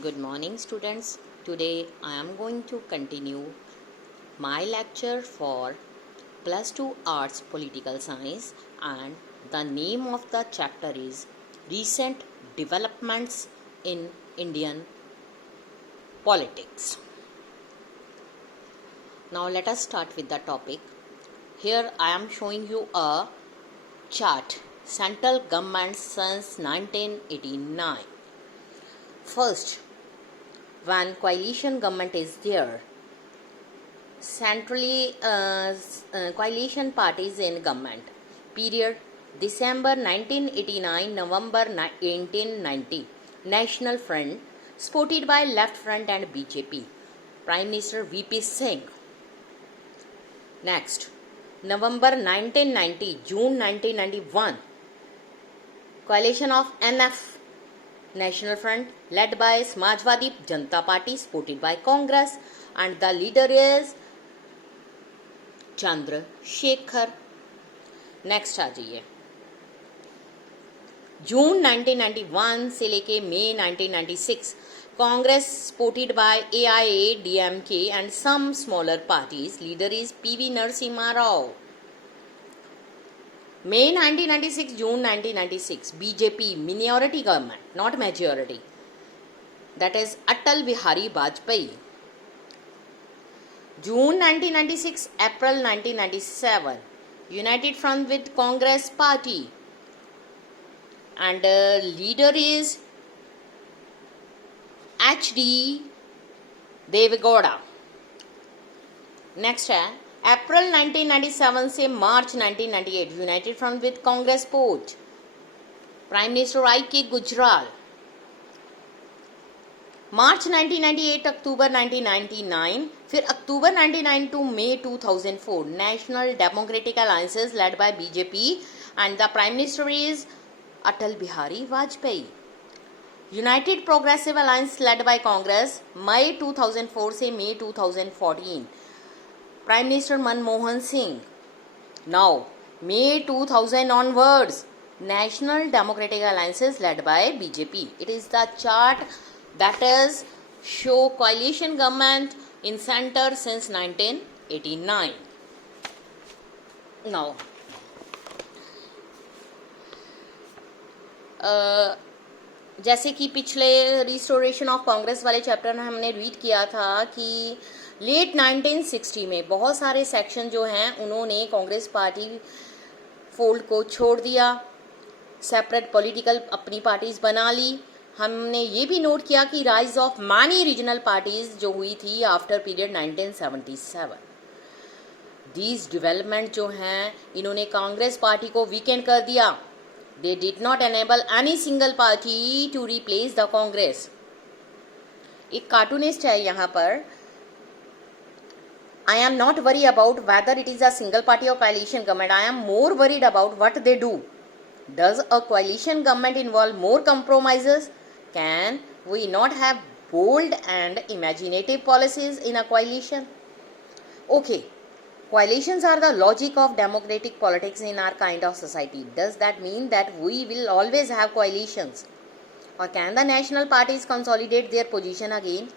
Good morning, students. Today I am going to continue my lecture for Plus 2 Arts Political Science, and the name of the chapter is Recent Developments in Indian Politics. Now let us start with the topic. Here I am showing you a chart, Central Government since 1989. First, when coalition government is there, centrally coalition parties in government, period December 1989 November 1890, National Front supported by Left Front and BJP, Prime Minister VP Singh. Next, November 1990 June 1991, coalition of NF, National Front, led by Samajwadi Janata Party, supported by Congress, and the leader is Chandrasekhar. Next आ जाइए, जून 1991 से लेके मई 1996, Congress supported by AIADMK and some smaller parties, leader is PV Narasimha Rao. May 1996, June 1996, BJP minority government, not majority, that is Atal Bihari Vajpayee. June 1996, April 1997, United Front with Congress Party, and leader is HD Devegowda. Next है April 1997 से March 1998, United Front with Congress port, prime minister IK Gujral. March 1998 October 1999, फिर October 1999 May मई 2004, National Democratic Alliances led by BJP and the prime minister is Atal Bihari Vajpayee. United Progressive Alliance led by Congress, May 2004 से मई 2014, Prime Minister Manmohan Singh. Now, May 2000 onwards, National Democratic Alliances led by BJP. It is the chart that is show coalition government in center since 1989. Now, जैसे कि पिछले restoration of Congress वाले chapter में हमने read किया था कि लेट 1960 में बहुत सारे सेक्शन जो हैं उन्होंने कांग्रेस पार्टी फोल्ड को छोड़ दिया, सेपरेट पॉलिटिकल अपनी पार्टीज बना ली. हमने ये भी नोट किया कि rise of many regional parties जो हुई थी आफ्टर पीरियड 1977. दीज डेवलपमेंट जो हैं इन्होंने कांग्रेस पार्टी को वीकेंड कर दिया. They did not enable any single party to replace the Congress. एक कार्टूनिस्ट है यहाँ पर. I am not worried about whether it is a single party or coalition government. I am more worried about what they do. Does a coalition government involve more compromises? Can we not have bold and imaginative policies in a coalition? Okay, coalitions are the logic of democratic politics in our kind of society. Does that mean that we will always have coalitions? Or can the national parties consolidate their position again?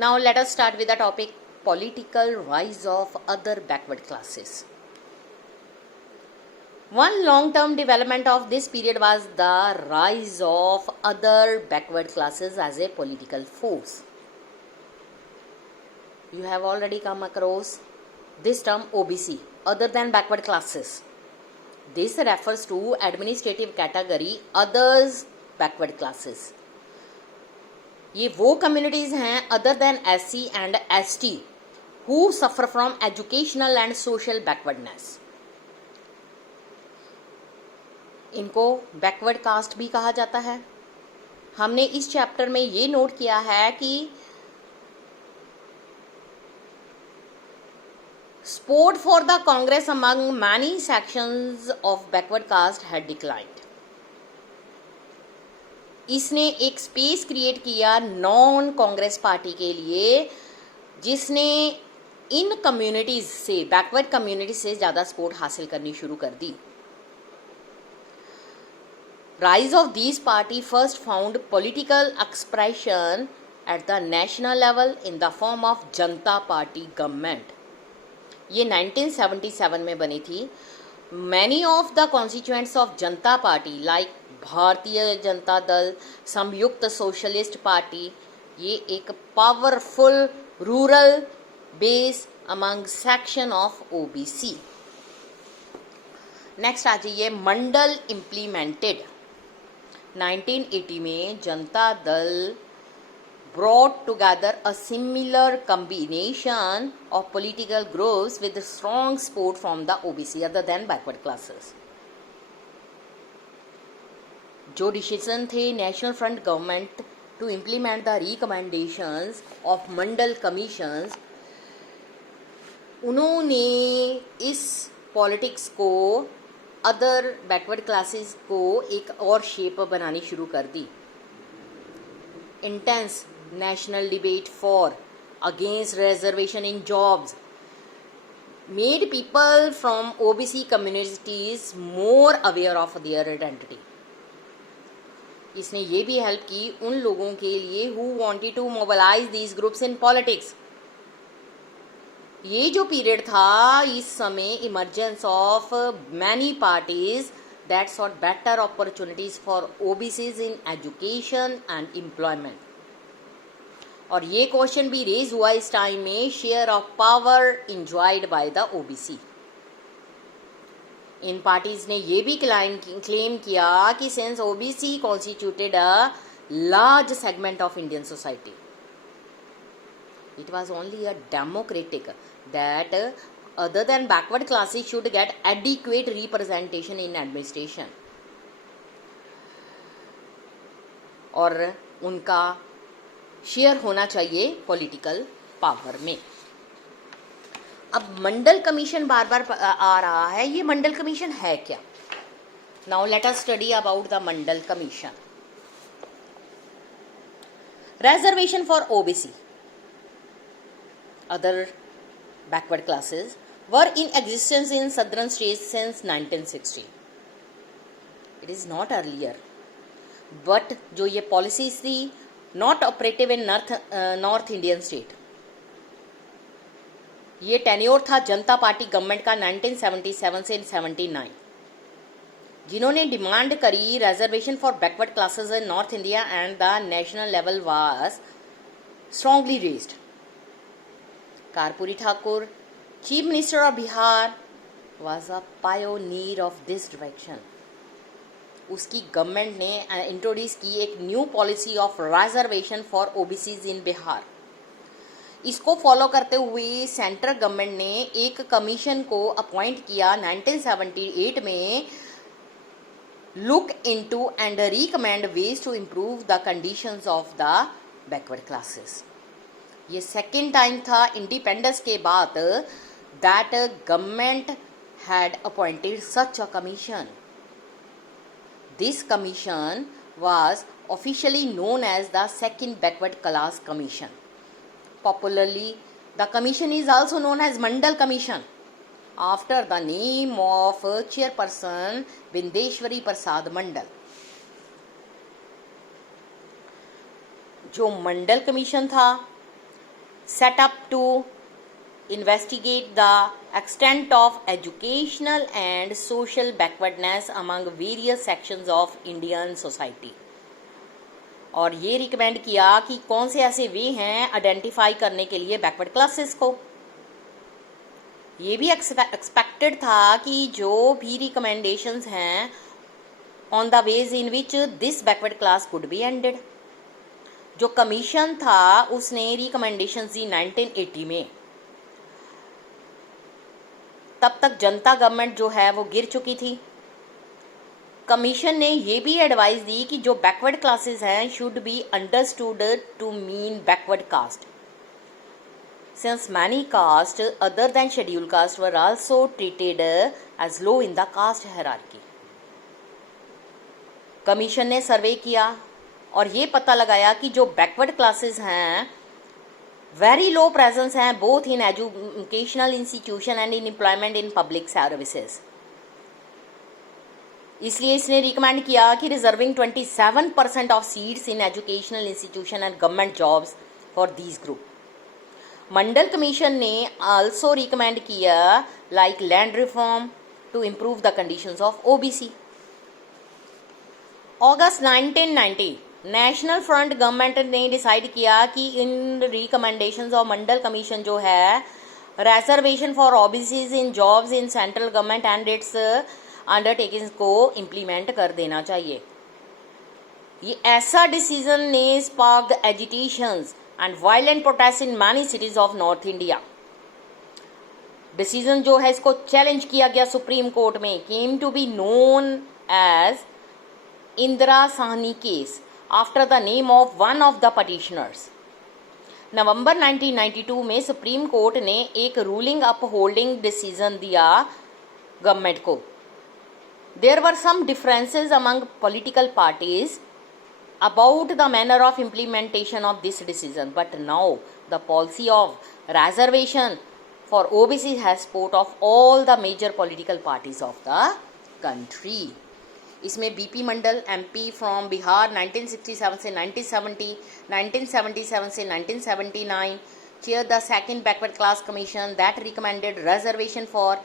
Now let us start with the topic political rise of other backward classes. One long-term development of this period was the rise of other backward classes as a political force. You have already come across this term OBC, other than backward classes. This refers to administrative category others backward classes. ये वो communities हैं other than SC and ST who suffer from educational and social backwardness. इनको backward caste भी कहा जाता है. हमने इस चैप्टर में ये नोट किया है कि support for the Congress among many sections of backward caste had declined. इसने एक स्पेस क्रिएट किया नॉन कांग्रेस पार्टी के लिए, जिसने इन कम्युनिटीज से, बैकवर्ड कम्युनिटीज से ज़्यादा सपोर्ट हासिल करनी शुरू कर दी. Rise of these party first found political expression at the national level in the form of Janata party government. ये 1977 में बनी थी। Many of the constituents of Janata party like Bharatiya Janata Dal, Samyukta socialist party, ये एक powerful rural base among section of OBC. Next आ जाइए Mandal implemented. 1980 में Janata Dal brought together a similar combination of political groups with strong support from the OBC other than backward classes. जो decision थे national front government to implement the recommendations of Mandal commissions, उन्होंने इस politics को other backward classes को एक और shape बनानी शुरू कर दी। Intense national debate for against reservation in jobs made people from OBC communities more aware of their identity. इसने ये भी हेल्प की उन लोगों के लिए who wanted to mobilize these groups in politics. ये जो पीरियड था, इस समय emergence of many parties that sought better opportunities for OBCs in education and employment. और ये क्वेश्चन भी रेज हुआ इस टाइम में, share of power enjoyed by the OBC. In parties ने ये भी क्लेम किया कि since OBC constituted a large segment of Indian society, it was only a democratic that other than backward classes should get adequate representation in administration. और उनका share होना चाहिए political power में। अब मंडल कमीशन बार बार आ रहा है, ये मंडल कमीशन है क्या? Now let us study about the Mandal commission. Reservation for OBC other backward classes were in existence in southern states since 1960. It is not earlier, but जो ये policies थी not operative in North Indian state. ये tenure था जनता party government का 1977 से 79, जिन्होंने demand करी reservation for backward classes in north India and the national level was strongly raised. Karpoori Thakur, Chief Minister of Bihar, was a pioneer of this direction. उसकी government ने introduce की एक new policy of reservation for OBCs in Bihar. इसको follow करते हुए central government ने एक commission को अपॉइंट किया 1978 में, look into and recommend ways to improve the conditions of the backward classes. ये सेकेंड टाइम था इंडिपेंडेंस के बाद that government had appointed such a commission. This commission was officially known as the Second Backward Class Commission. Popularly, the commission is also known as Mandal Commission after the name of chairperson Vindeshwari Prasad Mandal. जो मंडल commission था, set up to investigate the extent of educational and social backwardness among various sections of Indian society. और ये recommend किया कि कौन से ऐसे वे हैं आइडेंटिफाई करने के लिए बैकवर्ड क्लासेस को। ये भी एक्सपेक्टेड था कि जो भी रिकमेंडेशंस हैं on the ways in which this backward class could be ended. जो कमीशन था उसने रिकमेंडेशंस दी 1980 में। तब तक जनता गवर्नमेंट जो है वो गिर चुकी थी। कमीशन ने ये भी एडवाइस दी कि जो बैकवर्ड क्लासेस हैं should be understood to mean backward caste, since many caste other than schedule caste were also treated as low in the caste hierarchy. Commission ने सर्वे किया और ये पता लगाया कि जो बैकवर्ड क्लासेस हैं वेरी लो प्रेजेंस हैं both in educational institution and in employment in public services. इसलिए इसने रिकमेंड किया कि reserving 27% of seats in educational institution and government jobs for these group. Mandal commission ने आल्सो रिकमेंड किया like land reform to improve the conditions of OBC. अगस्त 1990 national front government ने decide किया कि इन रिकमेंडेशंस ऑफ मंडल कमीशन जो है reservation for OBCs in jobs in central government and its undertakings को इम्प्लीमेंट कर देना चाहिए। ये ऐसा डिसीजन ने sparked agitations and violent protest in many cities of north India. Decision जो है इसको चैलेंज किया गया सुप्रीम कोर्ट में, came to be known as Indira Sawhney case after the name of one of the petitioners. November 1992 में supreme court ने एक ruling upholding decision दिया गवर्नमेंट को। There were some differences among political parties about the manner of implementation of this decision, but now the policy of reservation for OBC has support of all the major political parties of the country. इसमें BP Mandal MP from Bihar 1967 से 1970, 1977 से 1979 chair the second backward class commission that recommended reservation for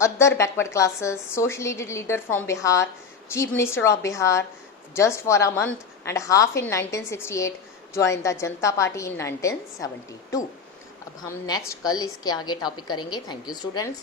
other backward classes, socialist leader from Bihar, chief minister of Bihar just for a month and a half in 1968, joined the Janata party in 1972। अब हम next कल इसके आगे topic करेंगे। Thank you students.